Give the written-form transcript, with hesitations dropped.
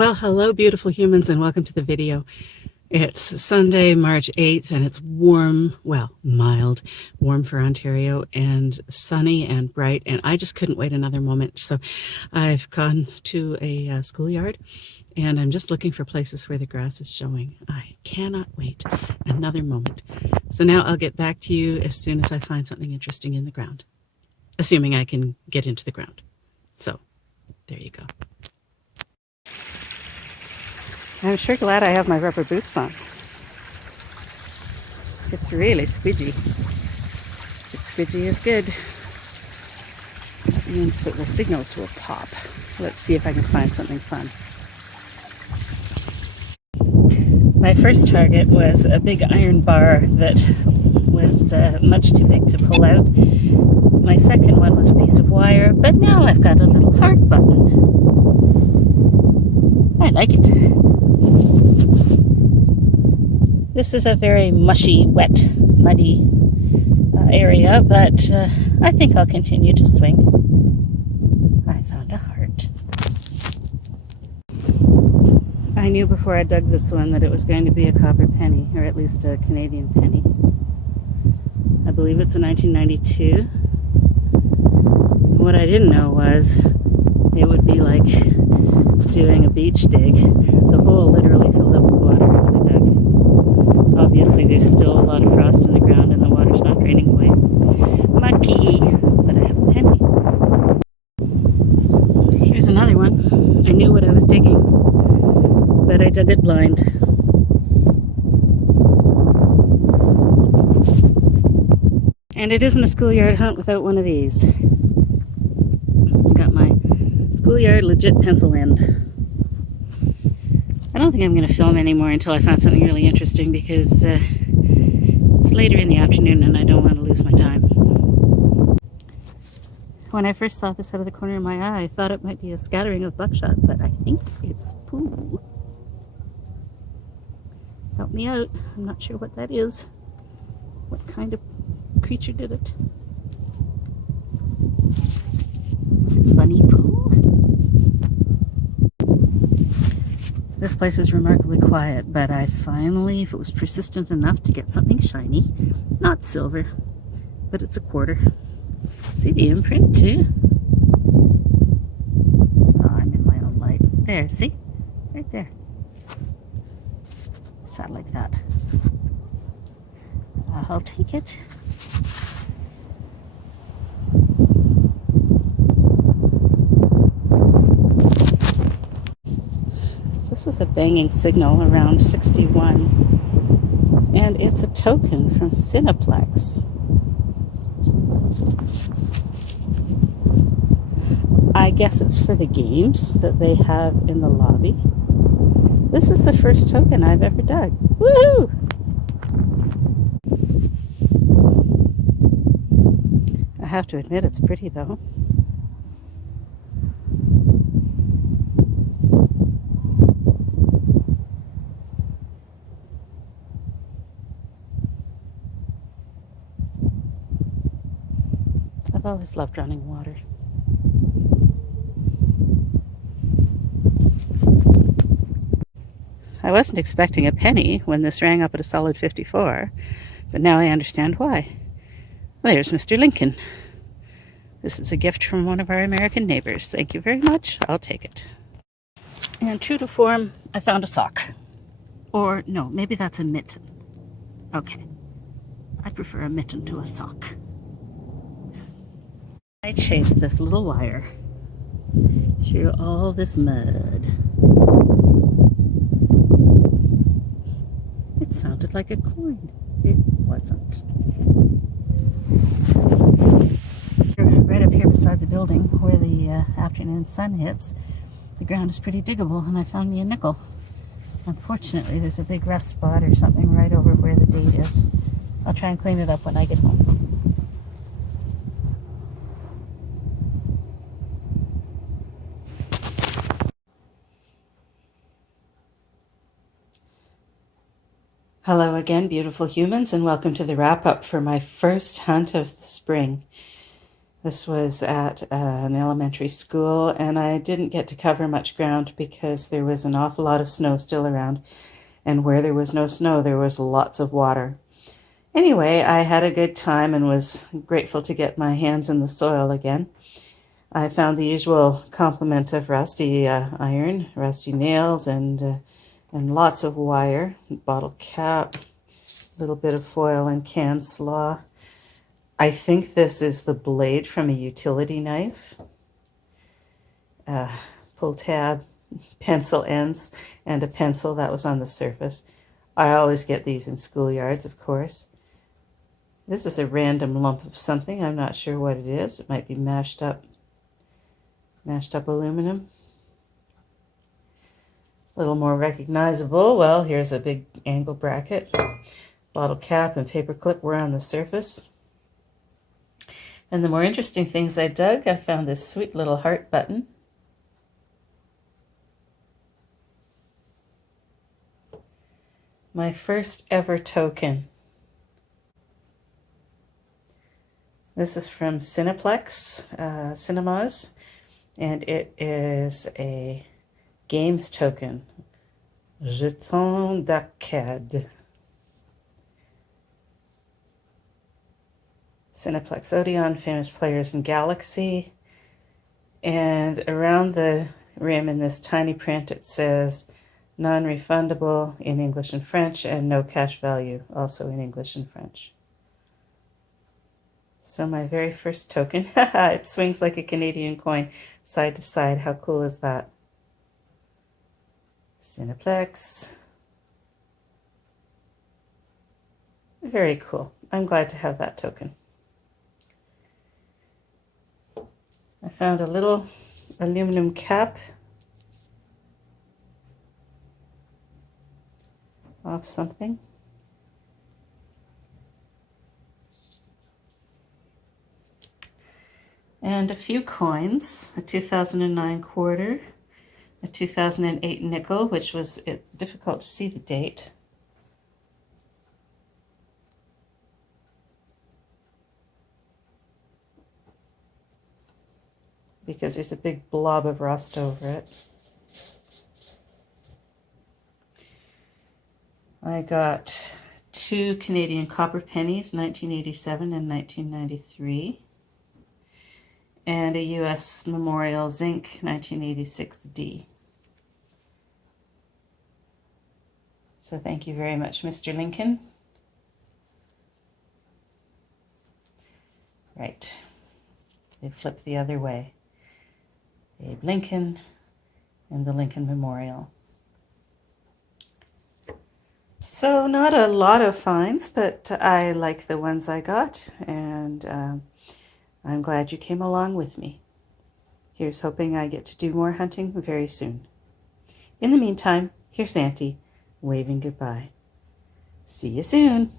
Well, hello, beautiful humans, and welcome to the video. It's Sunday, March 8th, and it's warm, well, mild, warm for Ontario, and sunny and bright, and I just couldn't wait another moment. So I've gone to a schoolyard, and I'm just looking for places where the grass is showing. I cannot wait another moment. So now I'll get back to you as soon as I find something interesting in the ground, assuming I can get into the ground. So there you go. I'm sure glad I have my rubber boots on. It's really squidgy. But squidgy is good. That means that the signals will pop. Let's see if I can find something fun. My first target was a big iron bar that was much too big to pull out. My second one was a piece of wire, but now I've got a little heart button. I like it. This is a very mushy, wet, muddy area, but I think I'll continue to swing. I found a heart. I knew before I dug this one that it was going to be a copper penny, or at least a Canadian penny. I believe it's a 1992. What I didn't know was it would be like doing a beach dig. The hole literally filled up with water as I dug. Obviously, there's still a lot of frost in the ground and the water's not draining away. Mucky, but I have a penny. Here's another one. I knew what I was digging, but I dug it blind. And it isn't a schoolyard hunt without one of these. I got my schoolyard legit pencil end. I don't think I'm going to film anymore until I find something really interesting because it's later in the afternoon and I don't want to lose my time. When I first saw this out of the corner of my eye, I thought it might be a scattering of buckshot, but I think it's poo. Help me out. I'm not sure what that is. What kind of creature did it? Is it bunny poo? This place is remarkably quiet, but I finally, if it was persistent enough to get something shiny, not silver, but it's a quarter. See the imprint too? Oh, I'm in my own light. There, see? Right there. Sat like that. I'll take it. This was a banging signal around 61, and it's a token from Cineplex. I guess it's for the games that they have in the lobby. This is the first token I've ever dug. Woohoo! I have to admit it's pretty though. I've always loved running water. I wasn't expecting a penny when this rang up at a solid 54, but now I understand why. There's Mr. Lincoln. This is a gift from one of our American neighbors. Thank you very much. I'll take it. And true to form, I found a sock. Or, no, maybe that's a mitten. Okay. I prefer a mitten to a sock. I chased this little wire through all this mud. It sounded like a coin. It wasn't. Right up here beside the building where the afternoon sun hits, the ground is pretty diggable, and I found me a nickel. Unfortunately, there's a big rust spot or something right over where the date is. I'll try and clean it up when I get home. Hello again, beautiful humans, and welcome to the wrap-up for my first hunt of the spring. This was at an elementary school, and I didn't get to cover much ground because there was an awful lot of snow still around, and where there was no snow, there was lots of water. Anyway, I had a good time and was grateful to get my hands in the soil again. I found the usual complement of rusty iron, rusty nails, and lots of wire, bottle cap, a little bit of foil and can slaw. I think this is the blade from a utility knife. Pull tab, pencil ends, and a pencil that was on the surface. I always get these in schoolyards, of course. This is a random lump of something. I'm not sure what it is. It might be mashed up aluminum. A little more recognizable. Well, here's a big angle bracket. Bottle cap and paper clip were on the surface. And the more interesting things I dug, I found this sweet little heart button. My first ever token. This is from Cineplex Cinemas, and it is a games token. Jeton d'arcade. Cineplex Odeon, famous players in Galaxy. And around the rim in this tiny print it says non-refundable in English and French, and no cash value, also in English and French. So my very first token. It swings like a Canadian coin side to side. How cool is that? Cineplex. Very cool. I'm glad to have that token. I found a little aluminum cap off something. And a few coins, a 2009 quarter, a 2008 nickel, which was difficult to see the date. Because there's a big blob of rust over it. I got 2 Canadian copper pennies, 1987 and 1993, and a U.S. Memorial Zinc 1986D. So thank you very much, Mr. Lincoln. Right, they flip the other way. Abe Lincoln and the Lincoln Memorial. So not a lot of finds, but I like the ones I got, and I'm glad you came along with me. Here's hoping I get to do more hunting very soon. In the meantime, here's Auntie waving goodbye. See you soon.